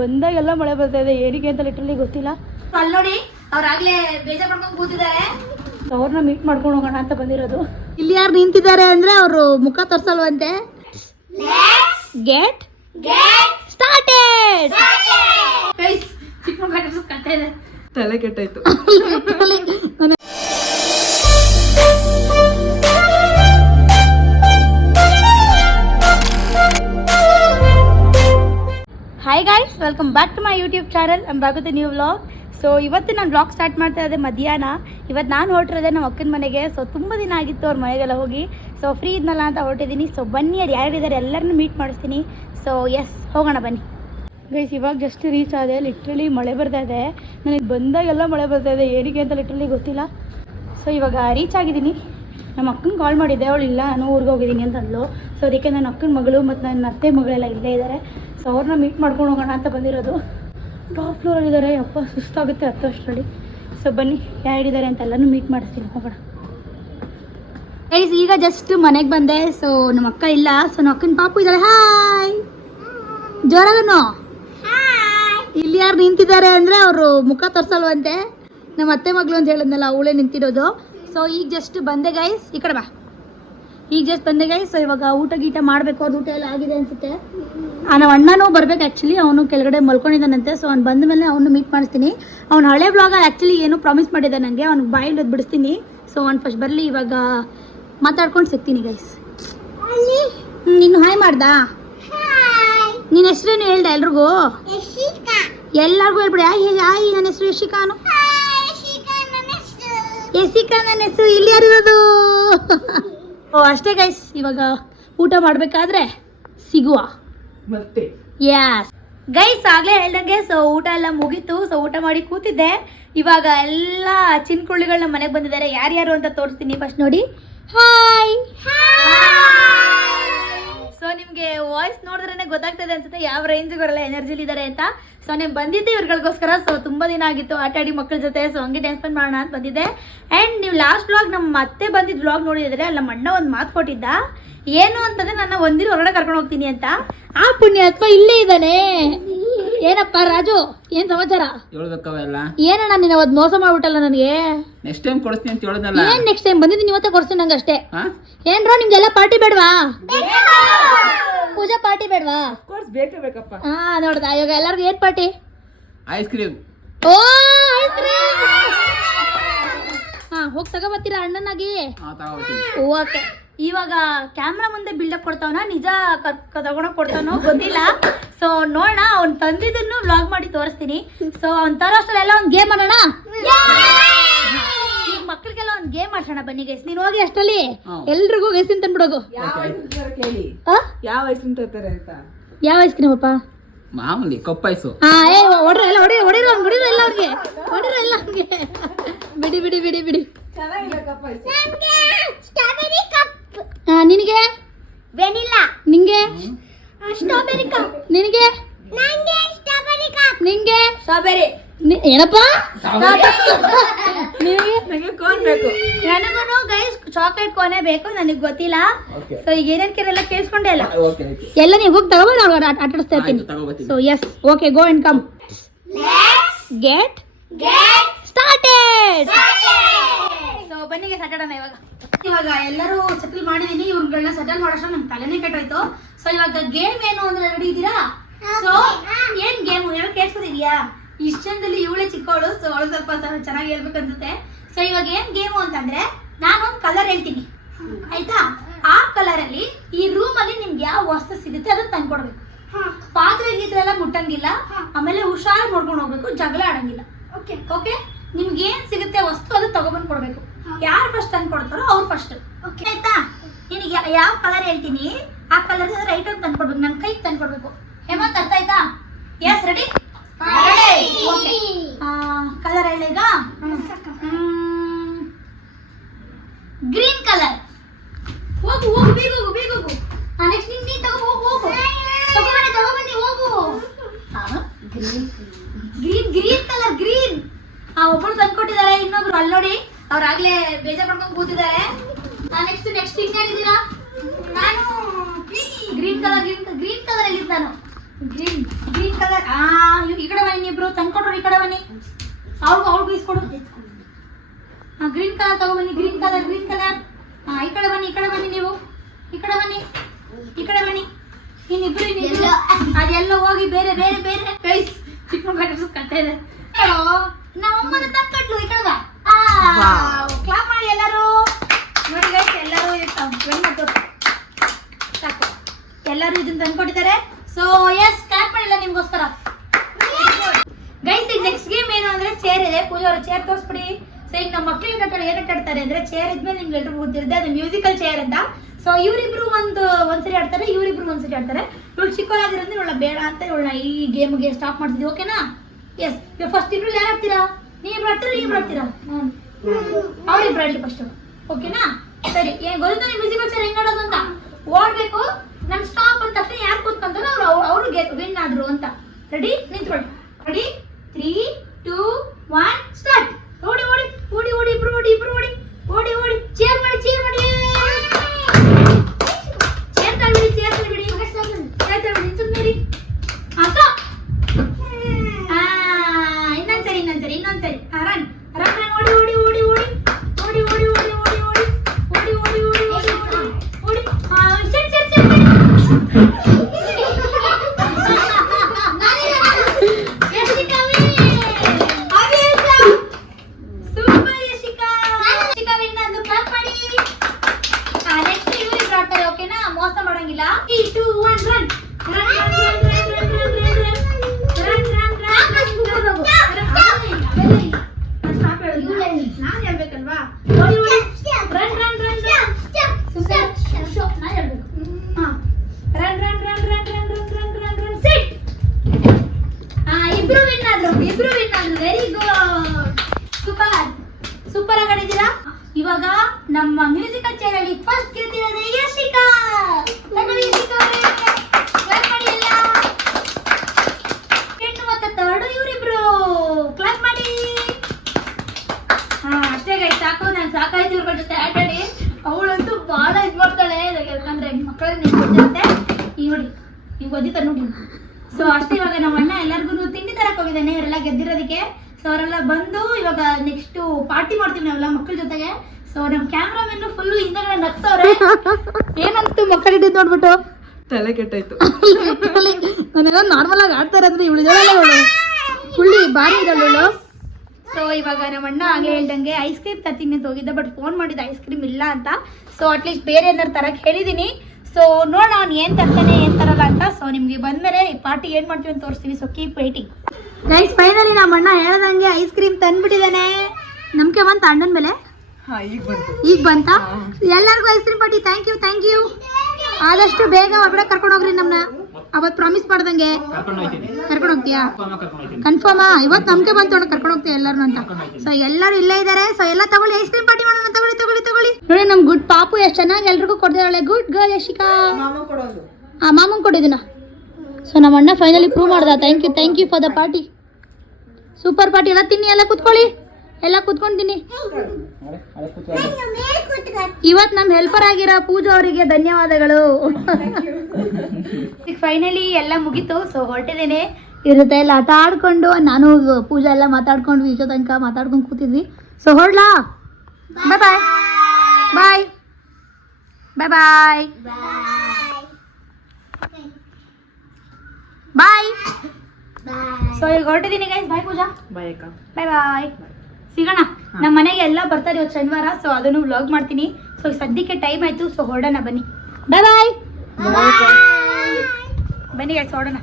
ಬಂದಾಗೆಲ್ಲ ಮಳೆ ಬರ್ತಾ ಇದೆ, ಏನಕ್ಕೆ ಅಂತ ಲಿಟ್ರಲಿ ಗೊತ್ತಿಲ್ಲ. ಅಲ್ಲಿ ನೋಡಿ ಅವ್ರಾಗ್ಲೇ ಬೇಜಾರ್ ಮಾಡ್ಕೊಂಡು ಕೂತಿದ್ದಾರೆ. ಅವ್ರನ್ನ ಮೀಟ್ ಮಾಡ್ಕೊಂಡು ಹೋಗೋಣ ಅಂತ ಬಂದಿರೋದು. ಇಲ್ಲಿ ಯಾರು ನಿಂತಿದ್ದಾರೆ ಅಂದ್ರೆ ಅವರು ಮುಖ ತೋರ್ಸಲ್ವಂತೆ. Get started. ಚಿಕ್ಕ ಮಗ ಕಟ್ಟ ಇದೆ, ತಲೆ ಕೆಟ್ಟಾಯ್ತು. Hi guys, welcome back to my YouTube channel. I'm back with new vlog. So ಇವತ್ತು ನಾನು ವ್ಲಾಗ್ ಸ್ಟಾರ್ಟ್ ಮಾಡ್ತಾ ಇದ್ದೆ ಮಧ್ಯಾಹ್ನ. ಇವತ್ತು ನಾನು ಹೊರಟಿರೋದೆ ನಮ್ಮ ಅಕ್ಕನ ಮನೆಗೆ. ಸೊ ತುಂಬ ದಿನ ಆಗಿತ್ತು ಅವ್ರ ಮನೆಗೆಲ್ಲ ಹೋಗಿ. ಸೊ ಫ್ರೀ ಇದ್ನಲ್ಲ ಅಂತ ಹೊರಟಿದ್ದೀನಿ. ಸೊ ಬನ್ನಿ, ಅದು ಯಾರಿದ್ದಾರೆ ಎಲ್ಲರನ್ನೂ ಮೀಟ್ ಮಾಡಿಸ್ತೀನಿ. ಸೊ ಎಸ್, ಹೋಗೋಣ ಬನ್ನಿ ಗೈಸ್. ಇವಾಗ ಜಸ್ಟ್ ರೀಚ್ ಆದೆ. ಲಿಟ್ರಲಿ ಮಳೆ ಬರ್ತಾ ಇದೆ. ನನಗೆ ಬಂದಾಗೆಲ್ಲ ಮಳೆ ಬರ್ತಾ ಇದೆ, ಏನಕ್ಕೆ ಅಂತ ಲಿಟ್ರಲಿ ಗೊತ್ತಿಲ್ಲ. ಸೊ ಇವಾಗ ರೀಚ್ ಆಗಿದ್ದೀನಿ. ನಮ್ಮ ಅಕ್ಕನ ಕಾಲ್ ಮಾಡಿದ್ದೆ, ಅವಳು ಇಲ್ಲ ನಾನು ಊರಿಗೆ ಹೋಗಿದ್ದೀನಿ ಅಂತಂದ್ಲು. ಸೊ ಅದಕ್ಕೆ ನನ್ನ ಅಕ್ಕನ ಮಗಳು ಮತ್ತು ನನ್ನ ಅತ್ತೆ ಮಗಳೆಲ್ಲ ಇಲ್ಲೇ ಇದ್ದಾರೆ. ಸೊ ಅವ್ರನ್ನ ಮೀಟ್ ಮಾಡ್ಕೊಂಡು ಹೋಗೋಣ ಅಂತ ಬಂದಿರೋದು. ಟಾಪ್ ಫ್ಲೋರಲ್ಲಿದ್ದಾರೆ. ಅಪ್ಪ ಸುಸ್ತಾಗುತ್ತೆ ಹತ್ತಷ್ಟರಲ್ಲಿ. ಸೊ ಬನ್ನಿ, ಯಾರಿದ್ದಾರೆ ಅಂತ ಎಲ್ಲನೂ ಮೀಟ್ ಮಾಡಿಸ್ತೀನಿ, ಹೋಗೋಣ ಗೈಸ್. ಈಗ ಜಸ್ಟ್ ಮನೆಗೆ ಬಂದೆ. ಸೊ ನಮ್ಮ ಅಕ್ಕ ಇಲ್ಲ. ಸೊ ನಮ್ಮ ಅಕ್ಕನ ಪಾಪು ಇದ್ದಾಳೆ. ಹಾಯ್, ಜೋರಾಗನು. ಇಲ್ಲಿ ಯಾರು ನಿಂತಿದ್ದಾರೆ ಅಂದರೆ ಅವರು ಮುಖ ತೋರ್ಸಲ್ವಂತೆ. ನಮ್ಮ ಅತ್ತೆ ಮಗಳು ಅಂತ ಹೇಳಿದ್ನಲ್ಲ, ಅವಳೇ ನಿಂತಿರೋದು. ಸೊ ಈಗ ಜಸ್ಟ್ ಬಂದೆ ಗೈಸ್, ಈ ಕಡೆ ಬಾ. ಈಗ ಜಸ್ಟ್ ಬಂದೆ ಗೈಸ್. ಸೊ ಇವಾಗ ಊಟ ಗೀಟ ಮಾಡಬೇಕು. ಅದು ಊಟ ಎಲ್ಲ ಆಗಿದೆ ಅನಿಸುತ್ತೆ. ನಮ್ಮ ಅಣ್ಣನೂ ಬರ್ಬೇಕು ಆ್ಯಕ್ಚುಲಿ. ಅವನು ಕೆಳಗಡೆ ಮಲ್ಕೊಂಡಿದ್ದಾನಂತೆ. ಸೊ ಅವ್ನು ಬಂದ ಮೇಲೆ ಅವನು ಮೀಟ್ ಮಾಡಿಸ್ತೀನಿ. ಅವ್ನು ಹಳೆ ಬ್ಲಾಗಲ್ಲಿ ಆ್ಯಕ್ಚುಲಿ ಏನೋ ಪ್ರಾಮಿಸ್ ಮಾಡಿದ್ದೆ ನನಗೆ. ಅವ್ನಿಗೆ ಬಾಯಲ್ಲಿ ಅದು ಬಿಡಿಸ್ತೀನಿ. ಸೊ ಅವ್ನು ಫಸ್ಟ್ ಬರಲಿ, ಇವಾಗ ಮಾತಾಡ್ಕೊಂಡು ಸಿಗ್ತೀನಿ ಗೈಸ್. ನೀನು ಹಾಯ್ ಮಾಡ್ದಾ? ನಿನ್ನ ಹೆಸರೇನು ಹೇಳ್ದೆ ಎಲ್ರಿಗೂ? ಎಲ್ಲರಿಗೂ ಹೇಳ್ಬಿಡಿ. ಹಾಯ್, ನನ್ನ ಹೆಸರು ಯಶಿಕಾನು. ಯಶಿಕಾ ನನ್ನ ಹೆಸರು. ಇಲ್ಲಿ ಯಾರಿರೋದು? ಓ ಅಷ್ಟೇ ಗೈಸ್. ಇವಾಗ ಊಟ ಮಾಡಬೇಕಾದ್ರೆ ಸಿಗುವ ಮತ್ತೆ. ಯಾಸ್ ಗೈಸ್, ಆಗಲೇ ಹೇಳ್ದಂಗೆ ಸೊ ಊಟ ಎಲ್ಲ ಮುಗೀತು. ಸೊ ಊಟ ಮಾಡಿ ಕೂತಿದ್ದೆ. ಇವಾಗ ಎಲ್ಲ ಚಿನ್ಕುಳ್ಳಿಗಳನ್ನ ಮನೆಗೆ ಬಂದಿದ್ದಾರೆ. ಯಾರ್ಯಾರು ಅಂತ ತೋರಿಸ್ತೀನಿ. ಫಸ್ಟ್ ನೋಡಿ, ಹಾಯ್. ಸೊ ನಿಮಗೆ ವಾಯ್ಸ್ ನೋಡಿದ್ರೇ ಗೊತ್ತಾಗ್ತದೆ ಅನ್ಸುತ್ತೆ ಯಾವ ರೇಂಜಿಗೆ ಬರಲ್ಲ, ಎನರ್ಜಿಲಿ ಇದ್ದಾರೆ ಅಂತ. ಸೊ ನೀವು ಬಂದಿದ್ದೆ ಇವ್ರಿಗೋಸ್ಕರ. ಸೊ ತುಂಬ ದಿನ ಆಗಿತ್ತು ಆಟ ಆಡಿ ಮಕ್ಕಳ ಜೊತೆ. ಸೊ ಹಂಗೆ ಟೈಮ್ ಸ್ಪೆಂಡ್ ಮಾಡೋಣ ಅಂತ ಬಂದಿದ್ದೆ. ಆ್ಯಂಡ್ ನೀವು ಲಾಸ್ಟ್ ವ್ಲಾಗ್ ನಮ್ಮ ಮತ್ತೆ ಬಂದಿದ್ದು ವ್ಲಾಗ್ ನೋಡಿದರೆ ಅಲ್ಲಿ ನಮ್ಮ ಅಣ್ಣ ಒಂದು ಮಾತು ಕೊಟ್ಟಿದ್ದ. ಏನು ಅಂತಂದರೆ ನನ್ನ ಒಂದಿನ ಹೊರಗಡೆ ಕರ್ಕೊಂಡು ಹೋಗ್ತೀನಿ ಅಂತ. ಆ ಪುಣ್ಯಾತ್ಮ ಇಲ್ಲೇ ಇದ್ದಾನೆ. ಏನಪ್ಪ ರಾಜು, ಏನು ಸಮಾಚಾರ? ಏನಣ್ಣ ನೀನು ಅವತ್ತು ಮೋಸ ಮಾಡ್ಬಿಟ್ಟಲ್ಲ ನನಗೆ. ನೆಕ್ಸ್ಟ್ ಟೈಮ್ ಕೊಡಿಸ್ತೀನಿ ಅಂತ ಹೇಳಿದ್ನಲ್ಲ. ಏನು ನೆಕ್ಸ್ಟ್ ಟೈಮ್ ಬಂದಿದ್ದೀನಿ ಇವತ್ತೇ ಕೊಡ್ತೀನಿ ನಂಗೆ ಅಷ್ಟೇ. ಏನ್ರೋ ನಿಮ್ಗೆಲ್ಲ ಪಾರ್ಟಿ ಬೇಡವಾ? ಪೂಜಾ ಪಾರ್ಟಿ ಬೇಡವಾ? ಬೇಕೇ ಬೇಕಪ್ಪ. ಹಾ ನೋಡ್ದಾ, ಇವಾಗ ಎಲ್ಲರಿಗೂ ಏನ್ party? Ice cream. Oh ice cream. ಹಾ ಹೋಗಿ ತಗೋಬತ್ತೀರಾ ಅಣ್ಣನಾಗಿ? ಓಕೆ. ಇವಾಗ ಕ್ಯಾಮ್ರಾ ಮುಂದೆ ಬಿಲ್ಡಪ್ ಕೊಡ್ತಾವನ, ನಿಜ ತಗೊಂಡೋಗಿ ಕೊಡ್ತಾನೋ ಗೊತ್ತಿಲ್ಲ. ಸೊ ನೋಡೋಣ. ಅವ್ನು ತಂದಿದ್ದನ್ನು ವ್ಲಾಗ್ ಮಾಡಿ ತೋರಿಸ್ತೀನಿ. ಸೊ ಅವ್ನು ತರೋ ಅಷ್ಟಲ್ಲೆಲ್ಲ ಒಂದು ಗೇಮ್ ಮಾಡೋಣ. ಈಗ ಮಕ್ಳಿಗೆಲ್ಲ ಒಂದು ಗೇಮ್ ಆಡ್ಸೋಣ ಬನ್ನಿ ಗೈಸ್. ನೀನು ಹೋಗಿ ಅಷ್ಟರಲ್ಲಿ ಎಲ್ರಿಗೂ ಐಸ್ ಕ್ರೀಮ್ ತಂದ್ಬಿಡೋಗು. ಯಾವ ಐಸ್ ಕ್ರೀಮ್ ತರ್ತಾರೆ ಅಂತ? ಯಾವ ಐಸ್ ಕ್ರೀಮ್ ಅಪ್ಪ? ಮಾಮೂಲಿ ಕಪ್ಪೈಸು. ಹಾ ಏ ಹೊಡಿರೋ ಎಲ್ಲ ಹೊಡಿರೋ ಎಲ್ಲ ಅವ್ರಿಗೆ ಹೊಡಿರೋ ಎಲ್ಲ ಅವ್ರಿಗೆ. ಬಿಡಿ ಬಿಡಿ ಬಿಡಿ ಬಿಡಿ. ನಿನಗೆ ವೆನಿಲಾ, ನಿಂಗೆ ಸ್ಟ್ರಾಬೆರಿ ಕಪ್, ನಿನಗೆ ನಿಂಗೆ ಸ್ಟ್ರಾಬೆರಿ. ಏನಪ್ಪ ನಿನಗೆ ಕೋನ್ ಬೇಕು? ನನಗೂ ಗೈಸ್ ಚಾಕ್ಲೇಟ್ ಕೋನೆ ಬೇಕು. ನನಗೆ ಗೊತ್ತಿಲ್ಲ. ಸೊ ಈಗ ಏನೇನು ಕೇರೆಲ್ಲ ಕೇಳಿಸ್ಕೊಂಡೆ ಅಲ್ಲ ಎಲ್ಲ ನೀವು ಹೋಗಿ ತಗೋಬೋದು. ಅವ್ರು ಆಟ ಆಡಿಸ್ತಾ ಇರ್ತೀನಿ. So yes, okay, go and come. Get started. So ಬನ್ನಿಗೆ ಸೆಟಲ್ನ ಇವಾಗ ಎಲ್ಲರೂ ಸೆಟಲ್ ಮಾಡಿದೀನಿ. ಇವ್ರುಗಳನ್ನ ಸೆಟಲ್ ಮಾಡೋಷ್ಟು ನಂಗೆ ತಲೆನೇ ಕೆಟ್ಟೋಯ್ತು. ಸೊ ಇವಾಗ ಗೇಮ್ ಏನು ಅಂದ್ರೆ ರೆಡಿ ಇದ್ದೀರಾ? ಸೊ ಏನ್ ಗೇಮ್ ಹೇಳಿ ಕೇಳಿಸ್ಕೊತಿದ್ಯಾ? ಇಷ್ಟು ಜನದಲ್ಲಿ ಇವಳೇ ಚಿಕ್ಕವಳು. ಸೊ ಅವಳು ಸ್ವಲ್ಪ ಚೆನ್ನಾಗಿ ಹೇಳ್ಬೇಕು ಅನ್ಸುತ್ತೆ. ಸೊ ಇವಾಗ ಏನ್ ಗೇಮು ಅಂತಂದ್ರೆ, ನಾನೊಂದು ಕಲರ್ ಹೇಳ್ತೀನಿ ಆಯ್ತಾ? ಆ ಕಲರ್ ಅಲ್ಲಿ ಈ ರೂಮ್ ಅಲ್ಲಿ ನಿಮ್ಗೆ ಯಾವ ವಸ್ತು ಸಿಗುತ್ತೆ ಅದನ್ನ ತಂದ್ಕೊಡ್ಬೇಕು. ಪಾತ್ರೆ ಗೀತ್ರೆ ಎಲ್ಲ ಮುಟ್ಟಂಗಿಲ್ಲ. ಆಮೇಲೆ ಹುಷಾರಾಗಿ ನೋಡ್ಕೊಂಡು ಹೋಗ್ಬೇಕು, ಜಗಳ ಆಡಂಗಿಲ್ಲ. ಓಕೆ? ನಿಮ್ಗೆ ಏನ್ ಸಿಗುತ್ತೆ ವಸ್ತು ಅದು ತಗೊಬಂದ್ ಕೊಡ್ಬೇಕು. ಯಾರು ಫಸ್ಟ್ ತಂದು ಕೊಡ್ತಾರೋ ಅವ್ರು ಫಸ್ಟ್. ಆಯ್ತಾ? ನಿನಗೆ ಯಾವ ಕಲರ್ ಹೇಳ್ತೀನಿ ಆ ಕಲರ್ ರೈಟ್ ಅಂತ ತಂದ್ಕೊಡ್ಬೇಕು. ನನ್ನ ಕೈಗೆ ತಂದ್ಕೊಡ್ಬೇಕು. ಹೇಮಂತ್ ಅರ್ಥ ಆಯ್ತಾ? Yes, ready? ಓಕೆ. ಕಲರ್ ಹೇಳೀಗ ಗ್ರೀನ್ ಕಲರ್. ಹೋಗು ಹೋಗು, ಬೇಗ ಹೋಗು ಬೇಗ ಹೋಗು. ನೆಕ್ಸ್ಟ್ ನೀ ತಗೋ, ಹೋಗು ತಗೊಬನ್ನಿ ಹೋಗು. Green colour, green. ಒಬ್ಬರು ತಂದ್ಕೊಟ್ಟಿದ್ದಾರೆ, ಇನ್ನೊಬ್ರು ಅಲ್ಲಿ ನೋಡಿ ಅವ್ರಾಗ್ಲೇ ಬೇಜಾರ್ ಮಾಡ್ಕೊಂಡು ಕೂತಿದ್ದಾರೆ. ನೆಕ್ಸ್ಟ್ ಇನ್ಯಾರಿದ್ದೀರಾ? ನಾನು ಗ್ರೀನ್ ಕಲರ್ ಎಲ್ಲಿದ್ದು ನಾನು? Green colour. ಇಬ್ರು ತಂದ್ಕೊಟ್ರು ಈ ಕಡೆ ಬನ್ನಿ. ಅವ್ಳಿಗೂ ಇಸ್ಕೊಡು. ಗ್ರೀನ್ ಕಲರ್ ತಗೊಬನ್ನಿ. ಗ್ರೀನ್ ಕಲರ್ ಈ ಕಡೆ ಬನ್ನಿ ನೀವು. ಈ ಕಡೆ ಬನ್ನಿ. ಇನ್ನಿಬ್ರು ಅದೆಲ್ಲ ಹೋಗಿ ಬೇರೆ ಗೈಸ್ ಚಿಕ್ಕ ಮಗು ಕಟ್ಟಿಸ್ ಕಟ್ತಾ ಇದೆ. ನಮ್ಮಮ್ಮನ ತಂದ್ಕೊಟ್ಲು ಈ ಕಡೆ. ಕ್ಲಾಪ್ ಮಾಡಿ ಎಲ್ಲರೂ. ನೋಡಿ ಗೈಸ್ ಎಲ್ಲರೂ ಸಾಕು, ಎಲ್ಲರೂ ಇದನ್ನ ತಂದ್ಕೊಟ್ಟಿದ್ದಾರೆ. ಸೊ ಎಸ್ ಕ್ಲಾಪ್ ಮಾಡಿಲ್ಲ ನಿಮ್ಗೋಸ್ಕರ. ಗೈಸ್ ಈಗ ನೆಕ್ಸ್ಟ್ ಗೇಮ್ ಏನು ಅಂದ್ರೆ ಚೇರ್ ಇದೆ. ಪೂಜಾ ಅವ್ರ ಚೇರ್ ತೋರಿಸ್ಬಿಡಿ. ಸೊ ಈಗ ನಮ್ಮ ಮಕ್ಳಿಗೆ ಕಟ್ಟಡ ಏನಕ್ಕೆ ಆಡ್ತಾರೆ ಅಂದ್ರೆ ಚೇರ್ ಇದ್ಮೇಲೆ ನಿಮ್ಗೆ ಎಲ್ರಿಗೂ ಗೊತ್ತಿರುತ್ತೆ ಅದು ಮ್ಯೂಸಿಕಲ್ ಚೇರ್ ಅಂತ. ಸೊ ಇವರಿಬ್ರು ಒಂದ್ಸರಿ ಆಡ್ತಾರೆ, ಇವರಿಬ್ರು ಒಂದ್ಸರಿ ಆಡ್ತಾರೆ. ಇವಳು ಚಿಕ್ಕವರಾಗಿರೋದ್ರೆ ಇವಳ ಬೇಡ ಅಂತ ಇವಳನ್ನ ಈ ಗೇಮ್ಗೆ ಸ್ಟಾಪ್ ಮಾಡ್ತಿದ್ವಿ. ಓಕೆನಾ? ಎಸ್. ಫಸ್ಟ್ ಇಬ್ರು ಯಾರು ಆಡ್ತೀರಾ? ನೀವಿಬ್ರು ಆಡ್ತೀರಾ? ಅವ್ರಿಬ್ರು ಆಡ್ಲಿ ಫಸ್ಟ್. ಓಕೆನಾ? ಸರಿ. ಏನ್ ಗೊತ್ತಾ ನಿಮ್ ಮ್ಯೂಸಿಕಲ್ ಚೇರ್ ಹೆಂಗ್ ಆಡೋದು ಅಂತ? ಓಡ್ಬೇಕು. ನಮ್ ಸ್ಟಾಪ್ ಅಂದ ತಕ್ಷಣ ಯಾರು ಕೂತ್ಕೊಂತಾರೋ ಅವ್ರು ವಿನ್ ಆದ್ರು ಅಂತ. ರೆಡಿ? ನಿಂತ್ಕೊಳ್ಳಿ. ರೆಡಿ? 3, 2, 1 ಸ್ಟಾರ್ಟ್. ಓಡಿ ಇಬ್ರು ಓಡಿ. ಚೇರ್ ಮಾಡಿ. ಚೇರ್ ತಳ್ಬಿಡಿ. ನಿಂತ್ಕೊಳ್ಳಿ. ಅಕ್ಕ. ಇನ್ನೊಂದ್ಸರಿ. ರನ್. ಓಡಿ. ಸೂಪರ್ ಯಶಿಕಾ. ವಿನ್ ಆದ್ಲು. ಕ್ಲಾಪ್ ಮಾಡಿ. ನೆಕ್ಸ್ಟ್ ಇವ್ರು ಆಡ್ತಾರೆ. ಓಕೆನಾ? ಮೋಸ ಮಾಡಂಗಿಲ್ಲ. 3, 2, 1 ರನ್. ನಾನ್ ಹೇಳ್ಬೇಕಲ್ವಾ? ಇಬ್ರು ವಿನ್ ಆದ್ರು. Very good. ಸೂಪರ್ ಆಗಿ ಆಡಿದ್ದೀರಾ. ಇವಾಗ ನಮ್ಮ ಮ್ಯೂಸಿಕಲ್ ಚೇರ್ ಅಲ್ಲಿ ಫಸ್ಟ್ ಗೆದ್ದಿರೋದು ಯಶಿಕಾ. ಸೆಕೆಂಡ್ ಮತ್ತೆ ಥರ್ಡ್ ಇವರಿಬ್ರು. ಕ್ಲಾಪ್ ಮಾಡಿ. ಅಷ್ಟೇ ಗೈ ಸಾಕು. ನಾನು ಸಾಕಾಯ್ತು ಇವ್ರ ಜೊತೆ ಆಟಾಡಿ. ಅವಳಂತೂ ಬಹಳ ಮಾಡ್ತಾಳೆ. ಯಾಕಂದ್ರೆ ಮಕ್ಕಳನ್ನ ಗೊತ್ತಿರುತ್ತೆ. ಈಗ ನೋಡಿ ಈಗ ಓದಿತಾರೆ ನೋಡಿ. ಸೊ ಅಷ್ಟೇ. ಇವಾಗ ನಮ್ಮ ಅಣ್ಣ ಎಲ್ಲರಿಗೂ ತಿಂಡಿ ತರಕ್ ಹೋಗಿದ್ದಾನೆ ಇವರೆಲ್ಲ ಗೆದ್ದಿರೋದಕ್ಕೆ. ಸೊ ಅವರೆಲ್ಲ ಬಂದು ಇವಾಗ ನೆಕ್ಸ್ಟ್ ಪಾರ್ಟಿ ಮಾಡ್ತೀವಿ ನಾವೆಲ್ಲ ಮಕ್ಕಳ ಜೊತೆಗೆ. ಸೊ ನಮ್ ಕ್ಯಾಮ್ರಾಮನ್ ಫುಲ್ ಹಿಂದಗಡೆ ನಗ್ತವ್ರೆ. ಏನಂತು ಮಕ್ಕಳಿದ್ದು ನೋಡ್ಬಿಟ್ಟು ತಲೆ ಕೆಟ್ಟಾಯ್ತು. ನಾನೆಲ್ಲ ನಾರ್ಮಲ್ ಆಗಿ ಆಡ್ತಾ ಇರೋದ್ರೆ ಇವಳು ಫುಲ್ಲಿ ಬಾರಿ ಇದ್ದಾಳು. ಸೊ ಇವಾಗ ನಮ್ಮ ಅಣ್ಣ ಆಗ್ಲೇ ಹೇಳ್ದಂಗೆ ಐಸ್ ಕ್ರೀಮ್ ತರ್ತೀನಿ ಅಂತ ಹೋಗಿದ್ದೆ. ಬಟ್ ಫೋನ್ ಮಾಡಿದ ಐಸ್ ಕ್ರೀಮ್ ಇಲ್ಲ ಅಂತ. ಸೊ ಅಟ್ಲೀಸ್ಟ್ ಬೇರೆ ಏನಾರು ತರಕ್ಕೆ ಹೇಳಿದೀನಿ. ಸೊ ನೋಡೋಣ ಅವ್ನು ಏನ್ ತರ್ತಾನೆ ಏನ್ ತರಲ್ಲ ಅಂತ. ಸೊ ನಿಮ್ಗೆ ಬಂದ್ಮೇಲೆ ಈ ಪಾರ್ಟಿ ಏನ್ ಮಾಡ್ತೀವಿ ಅಂತ ತೋರಿಸ್ತೀವಿ. So keep waiting guys. Finally ನಮ್ಮ ಅಣ್ಣ ಹೇಳ್ದಂಗೆ ಐಸ್ ಕ್ರೀಮ್ ತಂದ್ಬಿಟ್ಟಿದ್ದಾನೆ. ನಂಬಿಕೆ ಬಂತ ಅಣ್ಣನ ಮೇಲೆ? ಈಗ ಬಂತ. ಎಲ್ಲರಿಗೂ ice cream party. Thank you. ಆದಷ್ಟು ಬೇಗ ಒಬ್ಬರೇ ಕರ್ಕೊಂಡು ಹೋಗ್ರಿ ನಮ್ಮನ್ನ. ಅವತ್ತು ಪ್ರಾಮಿಸ್ ಮಾಡ್ದಂಗೆ ಕರ್ಕೊಂಡು ಹೋಗ್ತೀಯಾ? ಕನ್ಫರ್ಮಾ? ಇವತ್ತು ನಂಬಿಕೆ ಬಂತು ಕರ್ಕೊಂಡು ಹೋಗ್ತೀಯ ಎಲ್ಲರೂ ಅಂತ. ಸೊ ಎಲ್ಲರೂ ಇಲ್ಲೇ ಇದ್ದಾರೆ. ಸೊ ಎಲ್ಲ ತಗೊಳ್ಳಿ. ಐಸ್ ಕ್ರೀಮ್ ಪಾರ್ಟಿ ಮಾಡೋಣ. ತಗೊಳ್ಳಿ. ನೋಡಿ ನಮ್ ಗುಡ್ ಪಾಪು ಎಷ್ಟು ಚೆನ್ನಾಗಿ ಎಲ್ರಿಗೂ ಕೊಡ್ತಿದ್ದಾಳೆ. Good girl Yashika. ಮಾಮಂಗ್ ಕೊಟ್ಟಿದ್ದೀನ. ಸೊ ನಮ್ಮ ಅಣ್ಣ ಫೈನಲಿ ಪ್ರೂವ್ ಮಾಡ್ದ. Thank you for the party. Super party. ಎಲ್ಲ ತಿನ್ನಿ. ಎಲ್ಲ ಕುತ್ಕೊಳ್ಳಿ. ಎಲ್ಲ ಕುತ್ಕೊಂತೀನಿ. ಇವತ್ತು ನಮ್ಮ ಹೆಲ್ಪರ್ ಆಗಿರೋ ಪೂಜಾ ಅವರಿಗೆ ಧನ್ಯವಾದಗಳು. ಫೈನಲಿ ಎಲ್ಲ ಮುಗೀತು. ಸೊ ಹೊರಟಿದ್ದೇನೆ. ಇರುತ್ತೆ ಎಲ್ಲ ಆಟ ಆಡ್ಕೊಂಡು ನಾನು ಪೂಜಾ ಎಲ್ಲ ಮಾತಾಡ್ಕೊಂಡ್ವಿ. ಇಷ್ಟೋ ತನಕ ಮಾತಾಡ್ಕೊಂಡು ಕೂತಿದ್ವಿ. ಸೊ ಹೊರಡ್ಲಾ? ಬಾಯ್. ಸೊ ಈಗ ಹೊರಟಿದ್ದೀನಿ ಗೈಸ್. ಬಾಯ್ ಪೂಜಾ. ಬಾಯ್. ಸಿಗೋಣ. ನಮ್ಮ ಮನೆಗೆ ಎಲ್ಲ ಬರ್ತಾರೆ ಇವತ್ತು ಶನಿವಾರ. ಸೊ ಅದನ್ನು ವ್ಲಾಗ್ ಮಾಡ್ತೀನಿ. ಸೊ ಸದ್ಯಕ್ಕೆ ಟೈಮ್ ಆಯ್ತು. ಸೊ ಹೊರಡೋಣ ಬನ್ನಿ. ಬಾಯ್. ಬನ್ನಿ ಗೈಸ್ ಹೊರಡೋಣ.